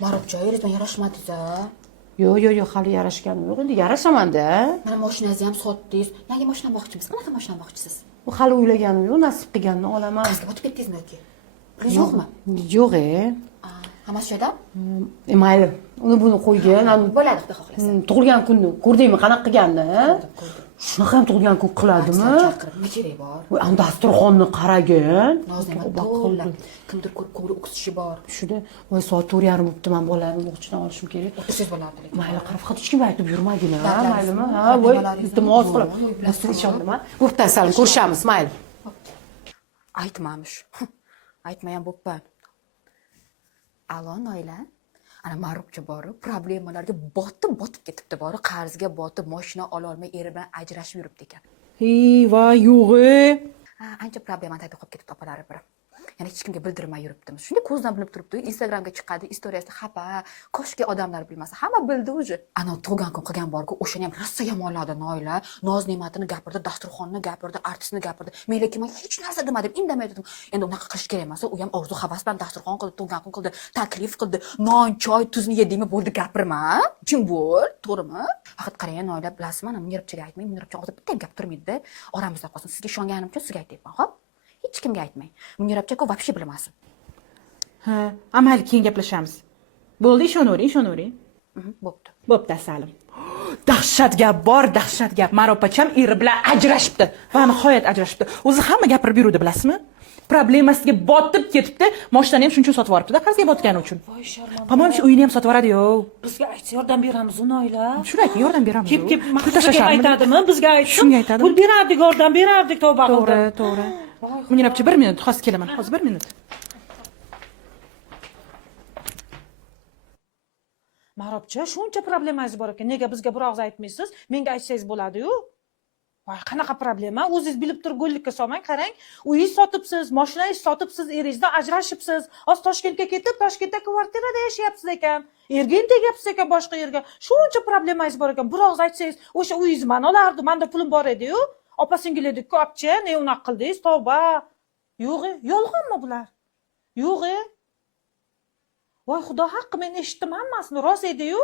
Marobjoyingiz bilan yarashmadi-da. Yo'q, hali yarashganim yo'q. Endi yarashaman-da. Mana mashinangizni ham sotdingiz. Yangi mashina olmoqchimisiz? Qanaqa mashina olmoqchisiz? Bu hali o'ylaganim yo'q, nasib qilganini olaman. Qizga botib ketdingizmi yoki? Pulingiz yo'qmi? Yo'q-e. Hammasi joyida? Mayli, uni buni qo'ygin. Bo'ladi, xudo xohlasa. Tug'ilgan kunni ko'rdingmi qanaqa qilganini? Shunaqa ham tug'ilgan kun qiladimi? Nima kerak bor? Voy, am dasturxonni qaragin. Nozima to'g'ri. Kimdir ko'rib ko'ngli o'ksishi bor. Shunda, voy soat 4:30 bo'libdi, men bolalarni o'qishdan olishim kerak. O'tirsiz bo'lardi lekin. Mayli, qarab hech kimga aytib yurmagin-a, maylimi? Ha, voy, iltimos qilib. Nasib ishondim-a? Bo'pti, salim, ko'rishamiz, mayli. Aytmamish. Aytmayam bo'pman. Alo, Noila. Ana Marobcha borib, problemalarga botib ketibdi, borib qarzga botib, mashina ola olmay eri bilan ajrashib yuribdi ekan. Voy, yo'q-e. Ancha problemani tayyor qilib ketibdi opalari biri. Yana hech kimga bildirmay yuribdimiz. Shunday ko'zdan bilib turibdi, Instagramga chiqadi, istoriyasida xafa, koshki odamlar bilmasa, hamma bildi uje. Ana tug'ilgan kun qilgan borku, o'shani ham rosa yomonladi Noila. Noz ne'matini gapirdi, dasturxonni gapirdi, artistni gapirdi. Men lekin hech narsa demadim, indamay turdim. Endi unaqa qilish kerak emas. U ham orzu havas bilan dasturxon qildi, tug'ilgan kun qildi, taklif qildi. Non, choy, tuzni yedingmi, bo'ldi gapirma. Chim bo'l, to'g'rimi? Faqat qarang Noila, bilasizmi, mana Munirobchaga aytmang, Munirobcha og'zida bitta gap turmaydi-da. Oramizda qolsin. Sizga ishonganim uchun sizga aytayapman, xo'p? Hech kimga aytmang. Munirobcha-ku вообще bilmasin. Ha, amal keyin gaplashamiz. Bo'ldi, ishonavering. Bo'pti. Bo'pti, Salim. Dahshat gap bor, dahshat gap. Marobacham eri bilan ajrashibdi va nihoyat ajrashibdi. O'zi hamma gapirib yurdi, bilasizmi? Problemasiga botib ketibdi. Mashinani ham shuncha sotib yuboribdi-da, qarzga botgani uchun. Voy sharmanda. Pomom shu uyini ham sotib yuboradi-yu. Bizga aytsa yordam beramiz, Noila. Shuni ayting, yordam beramiz. Kep maqsadga aytadimi? Bizga aytsin. Shunga aytadi. Pul berardik, yordam berardik, tavba qildi. To'g'ri. Munirobcha 1 minut, hozir kelaman. Hozir 1 minut. Marobcha, shuncha problemangiz bor ekan. Nega bizga bir og'iz aytmaysiz? Menga aytsangiz bo'ladi-yu. Voy, qanaqa problema? O'zingiz bilib turib go'llikka solmang, qarang. Uyingiz sotibsiz, mashinangiz sotibsiz, eringizdan ajrashibsiz. Hozir Toshkentga ketib, Toshkentda kvartirada yashayapsiz ekan. Erga tegyapsiz ekan boshqa yerga. Shuncha problemangiz bor ekan. Bir og'iz aytsangiz, o'sha uyingizni men olardim. Menda pulim bor edi-yu. Opa-singillarni ko'pchi, ne unaqa qildingiz? Tavba. Yo'q-e, yolg'onmi bular? Yo'q-e. Voy, xudo haqqi, men eshitdim hammasini, rost edi-yu.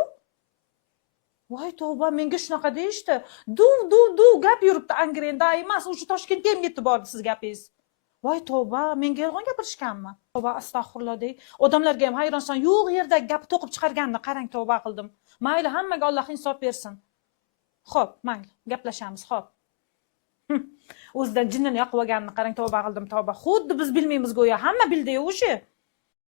Voy tavba, menga shunaqa deyishdi. Duv gap yuribdi Angrenda emas, o'sha Toshkentga ham yetib bordi siz gapingiz. Voy tavba, menga yolg'on gapirishganmi? Tavba, astag'firulloh dey. Odamlarga ham hayronsan, yo'q yerda gap to'qib chiqarganini qarang, tavba qildim. Mayli, hammaga Alloh insof bersin. Xo'p, mayli, gaplashamiz, xo'p. O'zidan jinnini yoqib olganini qarang, tavba qildim, tavba. Xuddi biz bilmaymiz go'yo, hamma bildi-yu o'sha.